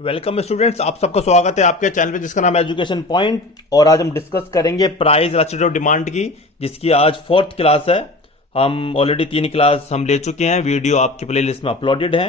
Welcome students, आप सबका स्वागत है आपके चैनल पे जिसका नाम है एजुकेशन पॉइंट। और आज हम डिस्कस करेंगे प्राइस इलास्टिसिटी ऑफ डिमांड की, जिसकी आज 4th क्लास है। हम ऑलरेडी 3 क्लास हम ले चुके हैं, वीडियो आपकी प्लेलिस्ट में अपलोडेड है।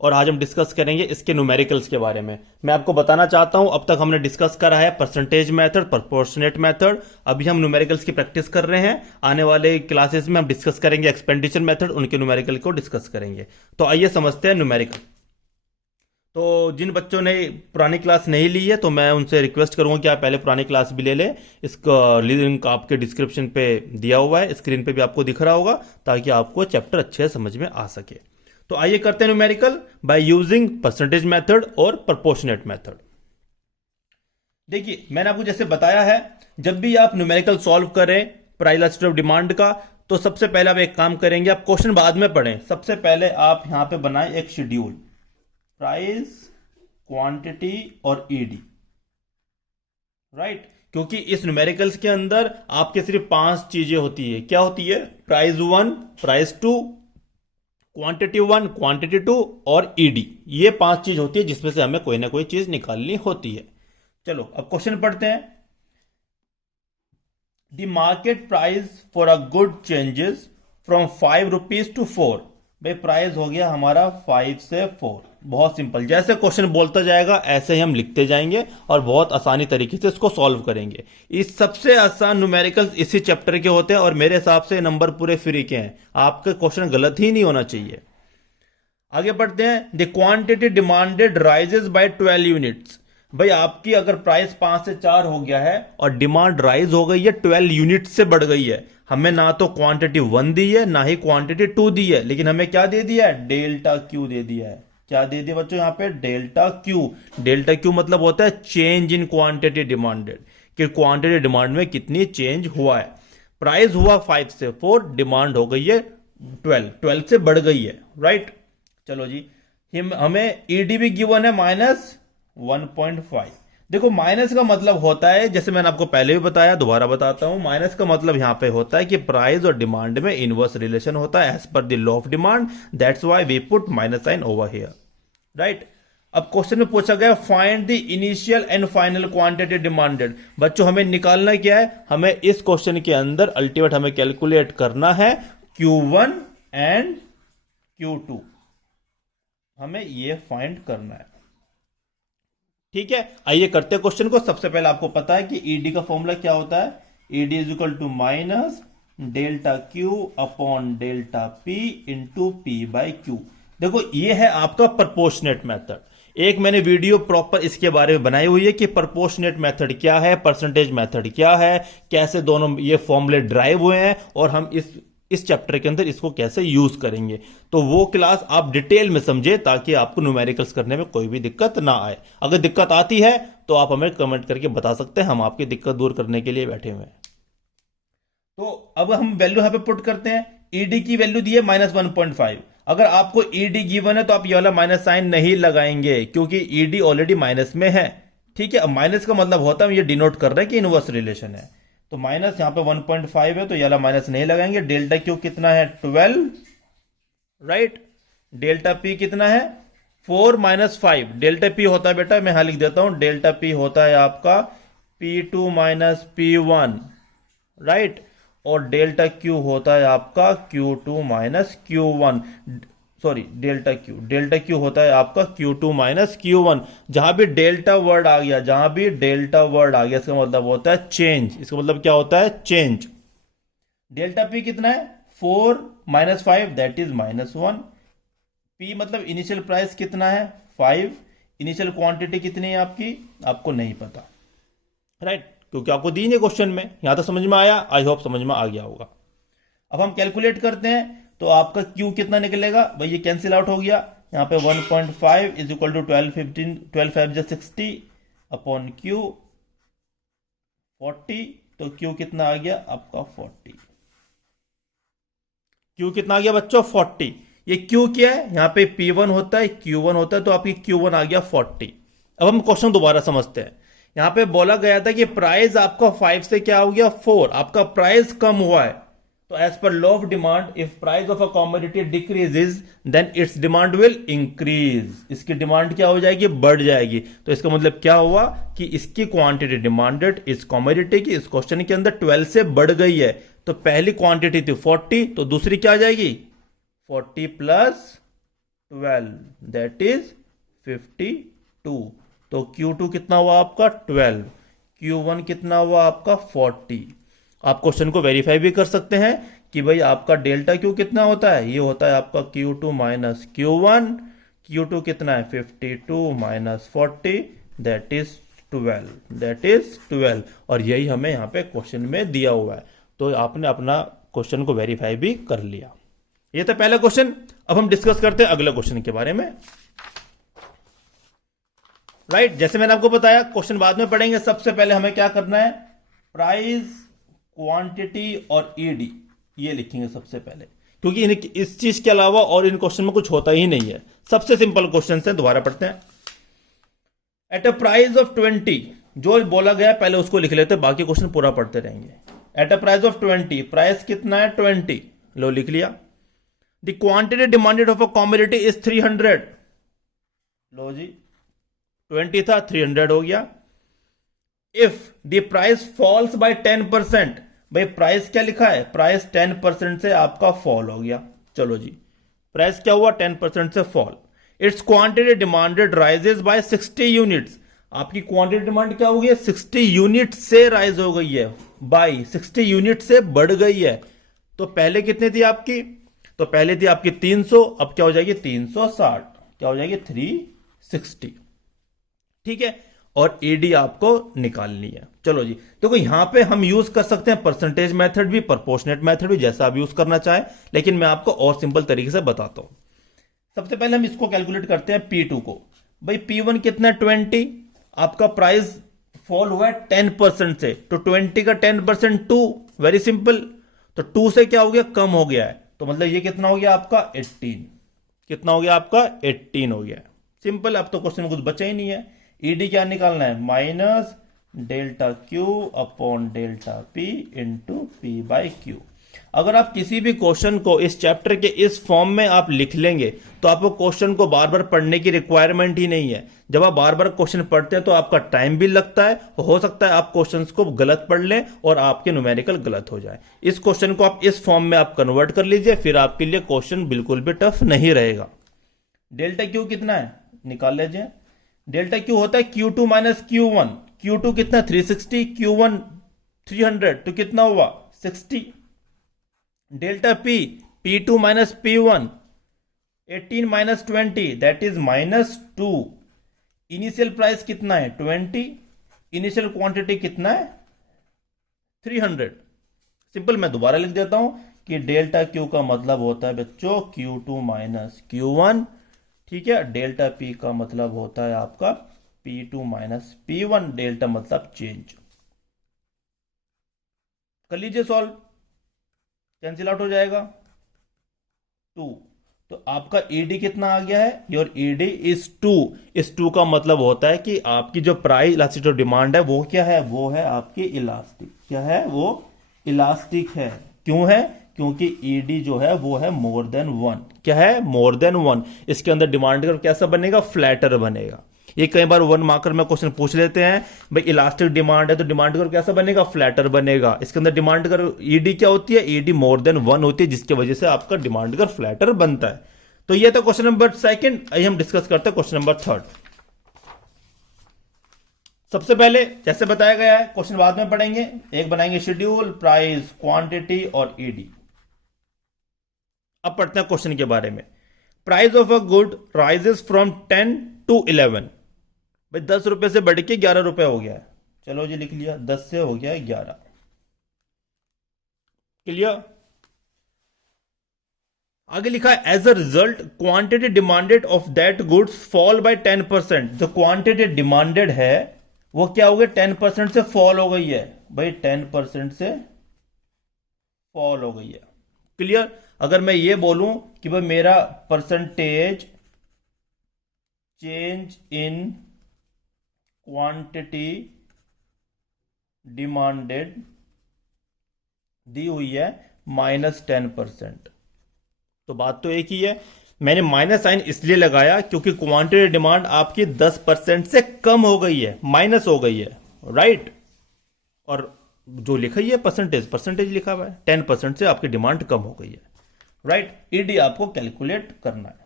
और आज हम डिस्कस करेंगे इसके न्यूमेरिकल्स के बारे में। मैं आपको बताना चाहता हूं, अब तक हमने डिस्कस करा है परसेंटेज मेथड, प्रोपोर्शनेट मेथड। अभी हम न्यूमेरिकल्स की प्रैक्टिस कर रहे हैं। आने वाले क्लासेस में हम डिस्कस करेंगे एक्सपेंडिचर मेथड, उनके न्यूमेरिकल को डिस्कस करेंगे। तो आइए समझते हैं न्यूमेरिकल। तो जिन बच्चों ने पुरानी क्लास नहीं ली है तो मैं उनसे रिक्वेस्ट करूंगा कि आप पहले पुरानी क्लास भी ले लें। इसका लिंक आपके डिस्क्रिप्शन पे दिया हुआ है, स्क्रीन पे भी आपको दिख रहा होगा, ताकि आपको चैप्टर अच्छे से समझ में आ सके। तो आइए करते हैं numerical by using percentage method और प्रोपोर्शनेट मेथड। देखिए, मैंने आपको जैसे बताया है, जब भी आप न्यूमेरिकल सॉल्व करें प्राइस इलास्टिसिटी ऑफ डिमांड का, तो सबसे पहले आप एक काम करेंगे, आप क्वेश्चन बाद में पढ़ें, सबसे पहले आप यहां पे बनाएं एक शेड्यूल, प्राइस, क्वांटिटी और ईडी। राइट, क्योंकि इस न्यूमेरिकल्स के अंदर आपके सिर्फ 5 चीजें होती है। क्या होती है? प्राइस 1, प्राइस 2, क्वांटिटी 1, क्वांटिटी 2 और ईडी। ये 5 चीज होती है जिसमें से हमें कोई ना कोई चीज निकालनी होती है। चलो अब क्वेश्चन पढ़ते हैं। The market price for a good changes from 5 rupees to 4। भाई प्राइस हो गया हमारा 5 से 4। बहुत सिंपल, जैसे क्वेश्चन बोलता जाएगा ऐसे ही हम लिखते जाएंगे और बहुत आसानी तरीके से इसको सॉल्व करेंगे। इस सबसे आसान न्यूमेरिकल्स इसी चैप्टर के होते हैं और मेरे हिसाब से नंबर पूरे फ्री के हैं। आपका क्वेश्चन गलत ही नहीं होना चाहिए। आगे बढ़ते हैं। The quantity demanded rises by 12 units. भाई आपकी अगर प्राइस 5 से 4 हो गया है और डिमांड राइज हो गई है 12 यूनिट से बढ़ गई है, हमें ना तो क्वांटिटी 1 दी है ना ही क्वांटिटी 2 दी है, लेकिन हमें क्या दे दिया है? डेल्टा क्यू दे दिया है। क्या दे दिया बच्चों? यहां पे डेल्टा क्यू। डेल्टा क्यू मतलब होता है चेंज इन क्वांटिटी डिमांडेड, कि क्वांटिटी डिमांड में कितनी चेंज हुआ है। प्राइस हुआ 5 से 4, डिमांड हो गई है 12 से बढ़ गई है। राइट, चलो जी, हमें ईडी भी गिवन है -1.5। देखो, माइनस का मतलब होता है, जैसे मैंने आपको पहले भी बताया, दोबारा बताता हूं, माइनस का मतलब यहां पे होता है कि प्राइस और डिमांड में इनवर्स रिलेशन होता है as per the law of demand. That's why we put minus sign over here. Right, अब क्वेश्चन में पूछा गया find the initial and final quantity demanded. बच्चों हमें निकालना क्या है? हमें इस क्वेश्चन के अंदर अल्टीमेट हमें कैलकुलेट करना है Q1 एंड Q2, हमें ये फाइंड करना है। ठीक है, आइए करते हैं क्वेश्चन को। सबसे पहले आपको पता है कि ईडी का फॉर्मूला क्या होता है? ED is equal to minus delta Q upon delta P into P by Q. देखो, ये है आपका प्रोपोर्शनेट मेथड। एक मैंने वीडियो प्रॉपर इसके बारे में बनाई हुई है कि प्रोपोर्शनेट मेथड क्या है, परसेंटेज मेथड क्या है, कैसे दोनों ये फॉर्मूले ड्राइव हुए हैं और हम इस चैप्टर के अंदर इसको कैसे यूज करेंगे। तो वो क्लास आप डिटेल में समझे ताकि आपको न्यूमेरिकल्स करने में कोई भी दिक्कत ना आए। अगर दिक्कत आती है तो आप हमें कमेंट करके बता सकते हैं, हम आपकी दिक्कत दूर करने के लिए बैठे हुए हैं। तो अब हम वैल्यू यहां पे पुट करते हैं। ईडी की वैल्यू दी है -1.5। अगर आपको ईडी गिवन है तो आप ये वाला माइनस साइन नहीं लगाएंगे, क्योंकि ईडी ऑलरेडी माइनस में है। ठीक है, अब माइनस का मतलब होता है हम ये डिनोट कर रहे हैं कि इनवर्स रिलेशन है। तो माइनस यहां पे 1.5 है तो ये वाला माइनस नहीं लगाएंगे। डेल्टा क्यू कितना है? 12। राइट, डेल्टा पी कितना है? 4 - 5। डेल्टा पी होता है बेटा, मैं यहां लिख देता हूं, डेल्टा पी होता है आपका P2 - P1। राइट, और डेल्टा क्यू होता है आपका Q2 - Q1। Sorry, delta Q होता है आपका Q2 - Q1। जहां भी डेल्टा वर्ड आ गया, जहां भी डेल्टा वर्ड आ गया, इसका मतलब होता है चेंज। इसका मतलब क्या होता है? चेंज। डेल्टा पी कितना है? 4 - 5, दैट इज -1। पी मतलब इनिशियल प्राइस कितना है? 5। इनिशियल क्वांटिटी कितनी है आपकी? आपको नहीं पता। राइट, क्योंकि आपको दी नहीं क्वेश्चन में। यहां तक समझ में आया? आई होप समझ में आ गया होगा। अब हम कैलकुलेट करते हैं, तो आपका Q कितना निकलेगा? भाई ये कैंसिल आउट हो गया। यहां पे 1.5 इज इक्वल टू 12 5 जा 60 अपॉन Q 40। तो Q कितना आ गया आपका? 40। Q कितना आ गया बच्चों? 40। ये Q क्या है? यहां पे P1 होता है, Q1 होता है, तो आपकी Q1 आ गया 40। अब हम क्वेश्चन दोबारा समझते हैं। यहां पे बोला गया था कि प्राइस आपका 5 से क्या हो गया? 4। आपका प्राइस कम हुआ है तो as per law of demand, if price of a commodity decreases then its demand will increase, इसकी डिमांड क्या हो जाएगी, बढ़ जाएगी। तो इसका मतलब क्या हुआ कि इसकी क्वांटिटी डिमांडेड इस कॉमोडिटी की इस क्वेश्चन के अंदर 12 से बढ़ गई है। तो पहली क्वांटिटी थी 40, तो दूसरी क्या आ जाएगी 40 प्लस 12 दैट इज 52। तो Q2 कितना हुआ आपका 12, Q1 कितना हुआ आपका 40। आप क्वेश्चन को वेरीफाई भी कर सकते हैं कि भाई आपका डेल्टा क्यू कितना होता है, ये होता है आपका Q2 माइनस Q1। Q2 कितना है 52 minus 40 that is 12, that is 12। और यही हमें यहाँ पे क्वेश्चन में दिया हुआ है। तो आपने अपना क्वेश्चन को वेरीफाई भी कर लिया। ये था पहला क्वेश्चन। अब हम डिस्कस करते हैं अगले क्वेश्चन के बारे में। राइट जैसे मैंने आपको बताया क्वेश्चन बाद में पढ़ेंगे, सबसे पहले हमें क्या करना है, प्राइस, क्वांटिटी और ईडी ये लिखेंगे सबसे पहले, क्योंकि इस चीज के अलावा और इन क्वेश्चन में कुछ होता ही नहीं है। सबसे सिंपल क्वेश्चन है, दोबारा पढ़ते हैं। एट अ प्राइस ऑफ 20, जो बोला गया पहले उसको लिख लेते, बाकी क्वेश्चन पूरा पढ़ते रहेंगे। At a price of 20, price कितना है 20, लो लिख लिया। The quantity demanded of a commodity is 300, लो जी 20 था 300 हो गया। If the price falls by 10%, भाई प्राइस क्या लिखा है, प्राइस 10% से आपका फॉल हो गया। चलो जी प्राइस क्या हुआ 10% से fall. It's quantity demanded rises by 60 units, आपकी क्वांटिटी डिमांड क्या हो गई है 60 यूनिट से राइज हो गई है, बाय 60 यूनिट से बढ़ गई है। तो पहले कितनी थी आपकी, तो पहले थी आपकी 300, अब क्या हो जाएगी 360, क्या हो जाएगी 360। ठीक है, और ईडी आपको निकालनी है। चलो जी देखो यहां पे हम यूज कर सकते हैं परसेंटेज मेथड भी, प्रोपोर्शनेट मेथड भी, जैसा आप यूज करना चाहें, लेकिन मैं आपको और सिंपल तरीके से बताता हूं। सबसे पहले हम इसको कैलकुलेट करते हैं P2 को। भाई P1 कितना 20, आपका प्राइस फॉल हुआ है 10% से, तो 20 का 10% 2, वेरी सिंपल। तो 2 से क्या हो गया कम हो गया है, तो मतलब ये कितना हो गया आपका 18, कितना हो गया आपका 18 हो गया। सिंपल, अब तो क्वेश्चन में कुछ बचा ही नहीं है। ईडी क्या निकालना है, minus delta Q upon delta P into P by Q. अगर आप किसी भी क्वेश्चन को इस चैप्टर के इस फॉर्म में आप लिख लेंगे तो आपको क्वेश्चन को बार बार पढ़ने की रिक्वायरमेंट ही नहीं है। जब आप बार बार क्वेश्चन पढ़ते हैं तो आपका टाइम भी लगता है, हो सकता है आप क्वेश्चंस को गलत पढ़ लें और आपके न्यूमेरिकल गलत हो जाए। इस क्वेश्चन को आप इस फॉर्म में आप कन्वर्ट कर लीजिए, फिर आपके लिए क्वेश्चन बिल्कुल भी टफ नहीं रहेगा। डेल्टा क्यू कितना है निकाल लीजिए। डेल्टा क्यू होता है Q2 माइनस Q1, Q2 कितना 360, Q1 300, तो कितना हुआ 60। Delta P, P2 minus P1, 18 minus 20 that is minus 2। Initial price कितना है 20, इनिशियल क्वांटिटी कितना है 300। सिंपल, मैं दोबारा लिख देता हूं कि डेल्टा Q का मतलब होता है बच्चों Q2 माइनस Q1, ठीक है। डेल्टा पी का मतलब होता है आपका P2 माइनस P1, डेल्टा मतलब चेंज। कर लीजिए सॉल्व, कैंसिल आउट हो जाएगा 2। तो आपका ईडी कितना आ गया है, योर ईडी इज 2। इस 2 का मतलब होता है कि आपकी जो प्राइस इलास्टिसिटी ऑफ डिमांड है वो क्या है, वो है आपकी इलास्टिक। क्या है वो, इलास्टिक है। क्यों है, क्योंकि ईडी जो है वो है मोर देन 1। क्या है, मोर देन 1। इसके अंदर डिमांड कर्व कैसा बनेगा, फ्लैटर बनेगा। ये कई बार 1 मार्कर में क्वेश्चन पूछ लेते हैं, भाई इलास्टिक डिमांड है तो डिमांड कर्व कैसा बनेगा, फ्लैटर बनेगा। इसके अंदर डिमांड कर्व ईडी क्या होती है, ईडी मोर देन 1 होती है, जिसकी वजह से आपका डिमांड कर्व फ्लैटर बनता है। तो ये था क्वेश्चन नंबर 2। आइए हम डिस्कस करते हैं क्वेश्चन नंबर 3। सबसे पहले जैसे बताया गया है, क्वेश्चन बाद में पढ़ेंगे, एक बनाएंगे शेड्यूल, प्राइस, क्वांटिटी और ईडी। अब पढ़ते हैं क्वेश्चन के बारे में। Price of a good rises from 10 to 11, भाई 10 रुपए से बढ़ के 11 रुपए हो गया है। चलो जी लिख लिया, 10 से हो गया 11। क्लियर। आगे लिखा है as a result quantity demanded of that goods fall by 10%। जो क्वांटिटी डिमांडेड है वो क्या हो गया 10% से फॉल हो गई है, भाई 10% से फॉल हो गई है। क्लियर। अगर मैं ये बोलूं कि भाई मेरा percentage change in quantity demanded दी हुई है, -10%। तो बात तो एक ही है। मैंने माइनस साइन इसलिए लगाया क्योंकि क्वांटिटी डिमांड आपकी 10% से कम हो गई है, माइनस हो गई है, राइट। और जो लिखा ही है परसेंटेज, परसेंटेज लिखा हुआ है, 10% से आपकी डिमांड कम हो गई है, राइट। ईडी आपको कैलकुलेट करना है।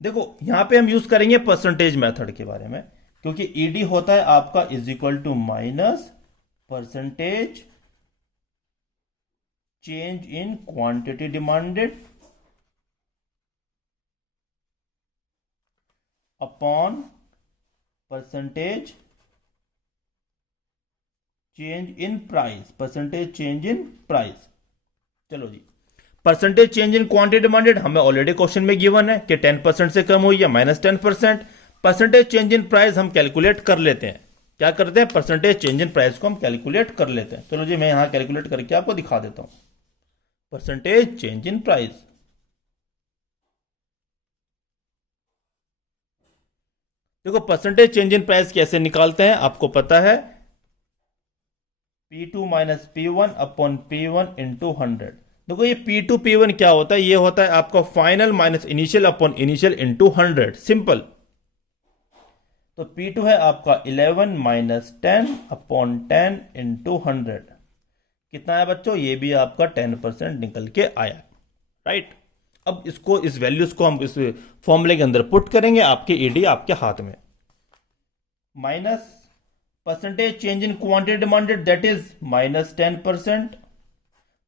देखो यहां पे हम यूज करेंगे परसेंटेज मेथड के बारे में, क्योंकि ईडी होता है आपका is equal to minus percentage change in quantity demanded upon percentage change in price, percentage change in price. चलो जी, percentage change in quantity demanded हमें ऑलरेडी क्वेश्चन में गिवन है कि 10% से कम हुई है, -10%। परसेंटेज चेंज इन प्राइस हम कैलकुलेट कर लेते हैं। क्या करते हैं, परसेंटेज चेंज इन प्राइस को हम कैलकुलेट कर लेते हैं। चलो जी, मैं यहां कैलकुलेट करके आपको दिखा देता हूं। परसेंटेज चेंज इन प्राइस, देखो परसेंटेज चेंज इन प्राइस कैसे निकालते हैं, आपको पता है, P2 minus P1 upon P1 into 100। देखो ये P2 P1 क्या होता है, ये होता है आपका final minus initial upon initial into 100, simple. तो P2 है आपका 11 माइनस 10 अपॉन 10 इंटू 100। कितना है बच्चों, ये भी आपका 10% निकल के आया, राइट। अब इसको, इस वैल्यूज को हम इस फॉर्मूले के अंदर पुट करेंगे, आपके ईडी आपके हाथ में। Minus percentage change in quantity demanded that is -10%,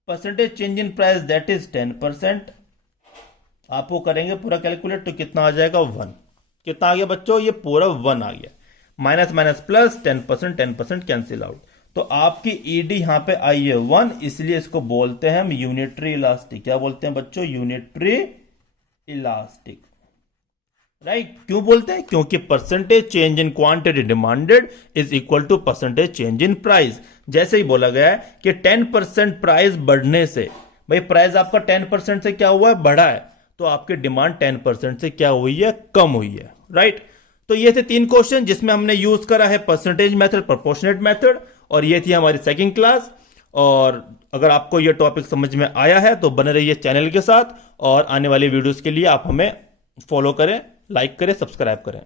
percentage change in price that is 10%। आपको करेंगे पूरा कैलकुलेट, तो कितना आ जाएगा, 1। कितना आ गया बच्चों, ये पूरा 1 आ गया। Minus minus plus, 10%, 10% cancel out. तो आपकी ईडी यहां पे आई है 1, इसलिए इसको बोलते हैं हम यूनिटरी इलास्टिक। क्या बोलते हैं बच्चों, यूनिटरी इलास्टिक, राइट। क्यों बोलते हैं, क्योंकि percentage change in quantity demanded is equal to percentage change in price. जैसे ही बोला गया है कि 10% प्राइस बढ़ने से, भाई प्राइस आपका 10% से क्या हुआ है, बढ़ा है, तो आपकी डिमांड 10% से क्या हुई है, कम हुई है, राइट। तो ये थे 3 क्वेश्चन जिसमें हमने यूज करा है परसेंटेज मेथड, प्रोपोर्शनेट मेथड, और ये थी हमारी सेकंड क्लास। और अगर आपको ये टॉपिक समझ में आया है तो बने रहिए चैनल के साथ, और आने वाली वीडियोस के लिए आप हमें फॉलो करें, लाइक करें, सब्सक्राइब करें।